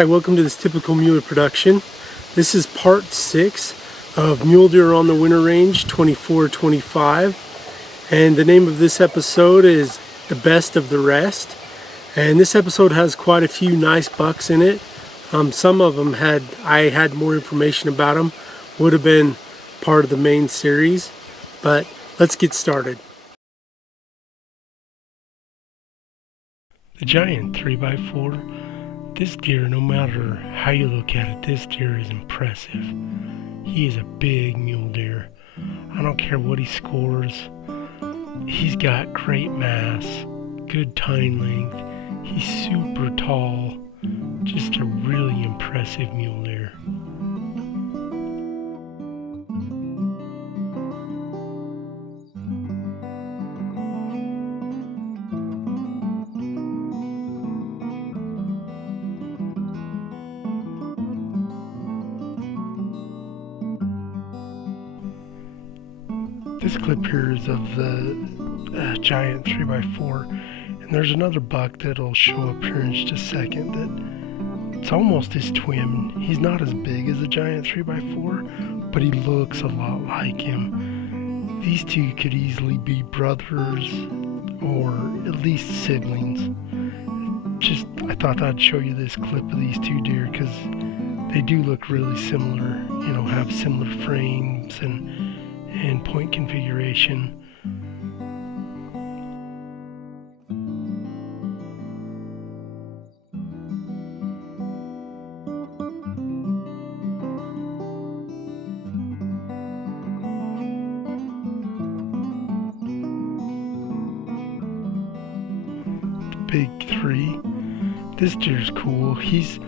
Hi, welcome to this typical mule production. This is part 6 of Mule Deer on the Winter Range 24-25, and the name of this episode is The Best of the Rest. And this episode has quite a few nice bucks in it. Some of them I had more information about them, would have been part of the main series, but let's get started. The giant 3x4. This deer, no matter how you look at it, this deer is impressive. He is a big mule deer. I don't care what he scores. He's got great mass, good tine length. He's super tall. Just a really impressive mule deer. This clip here is of the giant 3x4, and there's another buck that'll show up here in just a second that it's almost his twin. He's not as big as the giant 3x4, but he looks a lot like him. These two could easily be brothers or at least siblings. I thought I'd show you this clip of these two deer because they do look really similar, have similar frames and point configuration. The big 3. This deer's cool. He's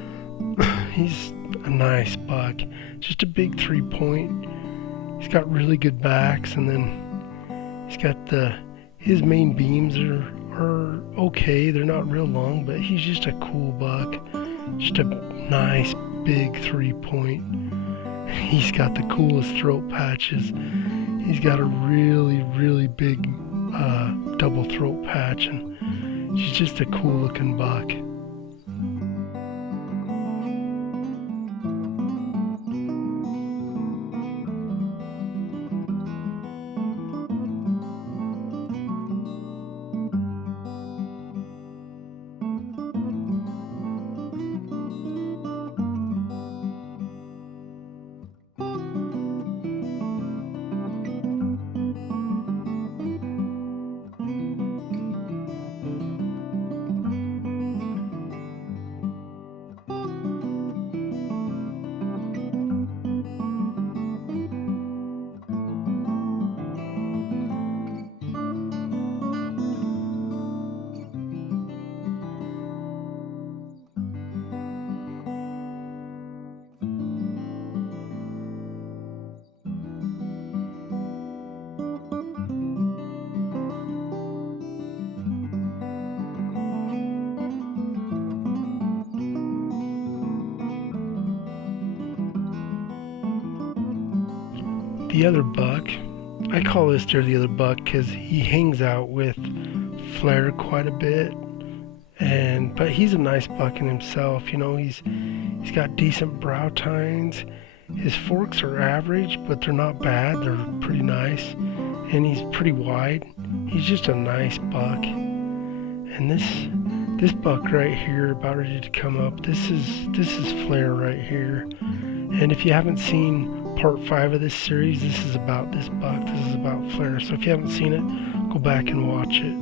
a nice buck. Just a big 3-point. He's got really good backs, and then he's got his main beams are okay. They're not real long, but he's just a cool buck. Just a nice big 3-point. He's got the coolest throat patches. He's got a really, really big double throat patch, and he's just a cool looking buck. The other buck, I call this deer the other buck because he hangs out with Flair quite a bit, but he's a nice buck in himself. He's got decent brow tines. His forks are average, but they're not bad. They're pretty nice, and he's pretty wide. He's just a nice buck. And this buck right here, about ready to come up, this is Flair right here. And if you haven't seen part 5 of this series, this is about this buck. This is about Flair. So if you haven't seen it, go back and watch it.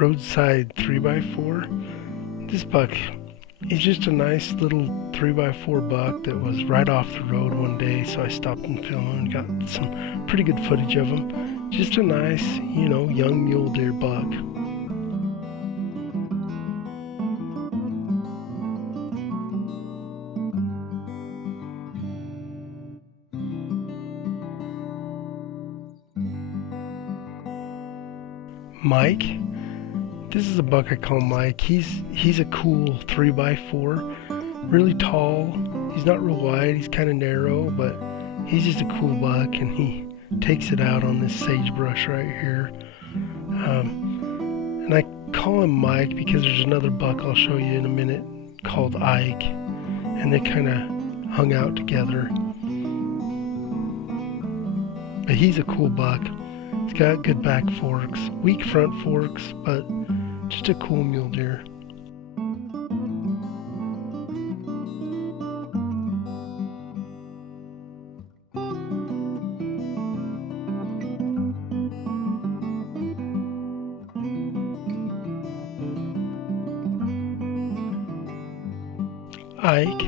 Roadside 3x4. This buck, He's just a nice little 3x4 buck that was right off the road one day, so I stopped and filmed and got some pretty good footage of him. Just a nice, young mule deer buck. Mike, this is a buck I call Mike. He's a cool 3x4, really tall. He's not real wide. He's kind of narrow, but he's just a cool buck, and he takes it out on this sagebrush right here. And I call him Mike because there's another buck I'll show you in a minute called Ike, and they kind of hung out together. But he's a cool buck. He's got good back forks, weak front forks, but just a cool mule deer. Ike,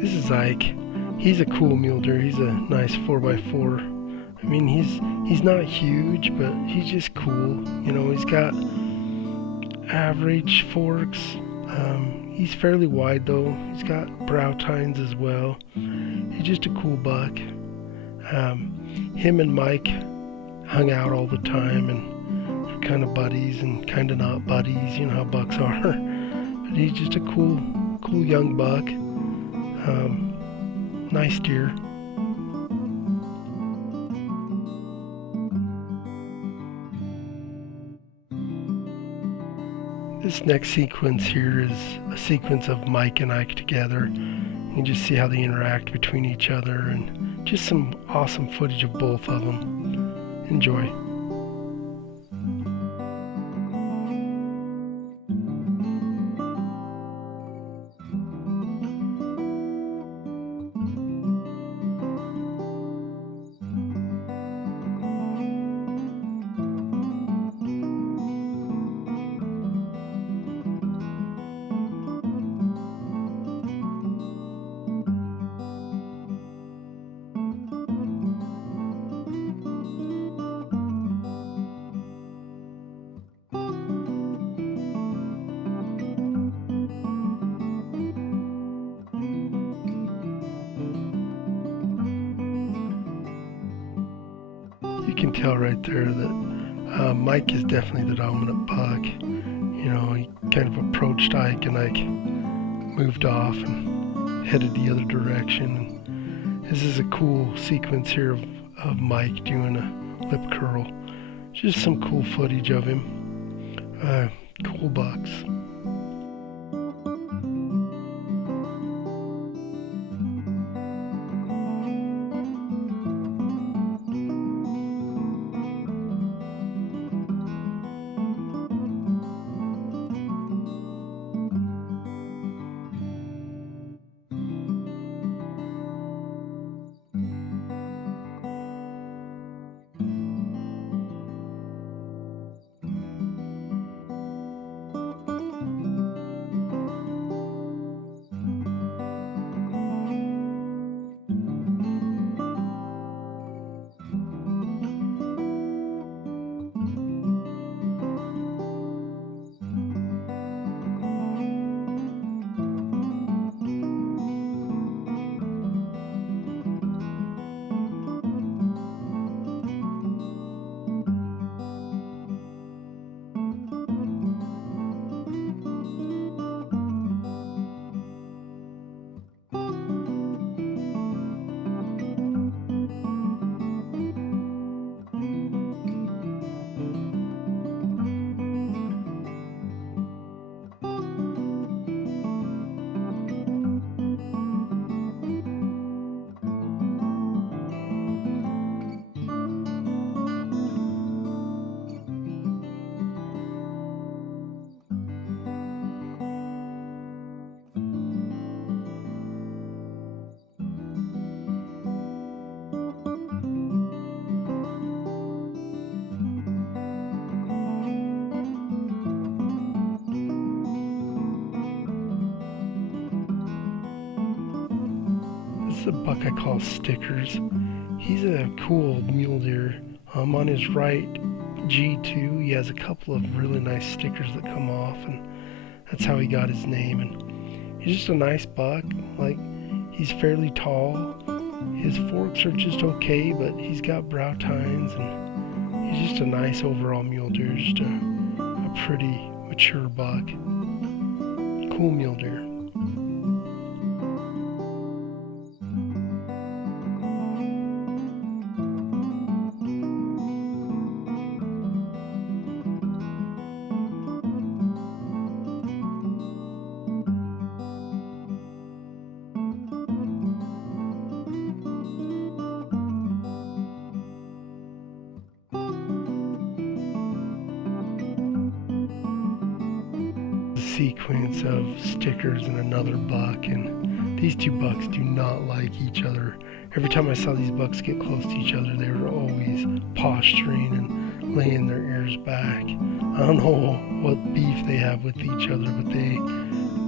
this is Ike. He's a cool mule deer. He's a nice 4x4. I mean, he's not huge, but he's just cool. He's got average forks. He's fairly wide though. He's got brow tines as well. He's just a cool buck. Him and Mike hung out all the time, and they're kind of buddies and kind of not buddies. You know how bucks are. But he's just a cool young buck. Nice deer. This next sequence here is a sequence of Mike and Ike together. You just see how they interact between each other, and just some awesome footage of both of them. Enjoy. You can tell right there that Mike is definitely the dominant buck. He kind of approached Ike, and Ike moved off and headed the other direction. And this is a cool sequence here of Mike doing a lip curl. Just some cool footage of him. Cool bucks. is a buck I call Stickers. He's a cool mule deer. On his right G2, he has a couple of really nice stickers that come off, and that's how he got his name. And he's just a nice buck. Like, he's fairly tall. His forks are just okay, but he's got brow tines, and he's just a nice overall mule deer. Just a pretty mature buck. Cool mule deer. Sequence of Stickers and another buck, and these two bucks do not like each other. Every time I saw these bucks get close to each other, they were always posturing and laying their ears back. I don't know what beef they have with each other, but they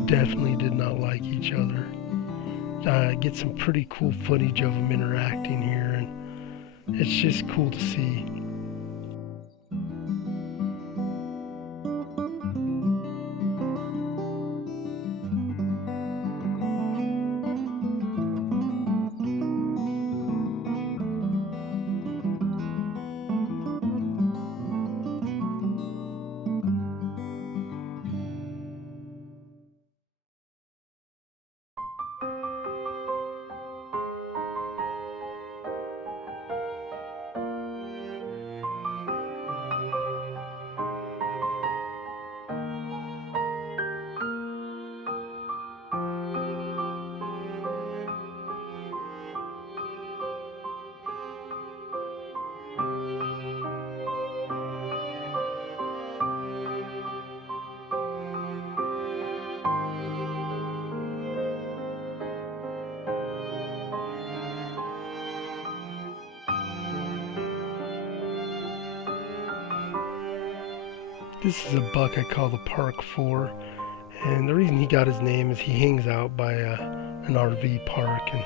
definitely did not like each other. Get some pretty cool footage of them interacting here, and it's just cool to see. This is a buck I call the Park 4, and the reason he got his name is he hangs out by an RV park, and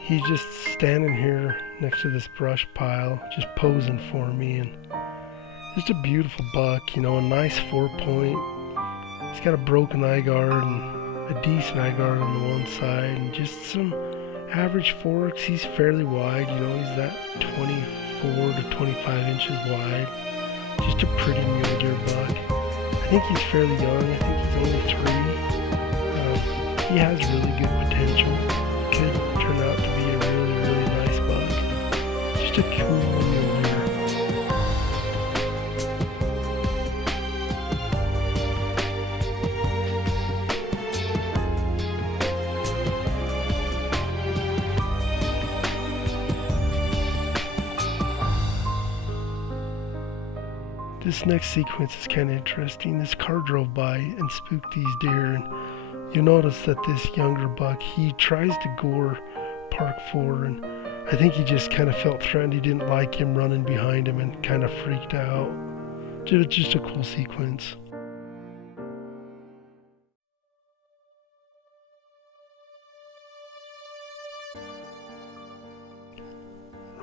he's just standing here next to this brush pile, just posing for me, and just a beautiful buck, you know, a nice 4-point. He's got a broken eye guard and a decent eye guard on the one side, and just some average forks. He's fairly wide, you know, he's that 24 to 25 inches wide. Just a pretty mule deer buck. I think he's fairly young. I think he's only 3. He has really good potential. Could turn out to be a really, really nice buck. Just a cool mule deer. This next sequence is kind of interesting. This car drove by and spooked these deer, and you'll notice that this younger buck, he tries to gore Park 4, and I think he just kind of felt threatened. He didn't like him running behind him and kind of freaked out. Just a cool sequence.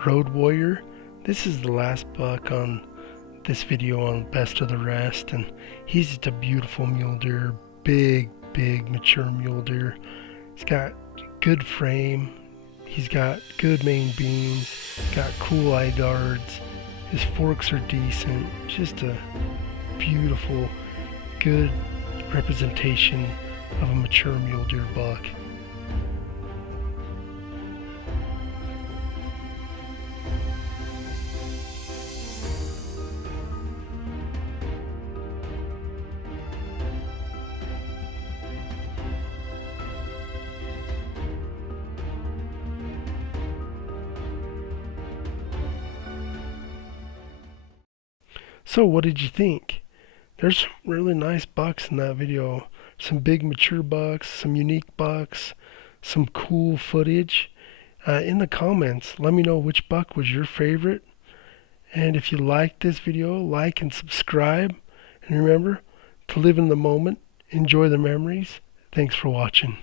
Road Warrior. This is the last buck on this video on Best of the Rest, and he's just a beautiful mule deer. Big mature mule deer. He's got good frame, he's got good main beams, got cool eye guards, his forks are decent. Just a beautiful, good representation of a mature mule deer buck. So what did you think? There's some really nice bucks in that video. Some big mature bucks, some unique bucks, some cool footage. In the comments, let me know which buck was your favorite. And if you liked this video, like and subscribe. And remember to live in the moment, enjoy the memories. Thanks for watching.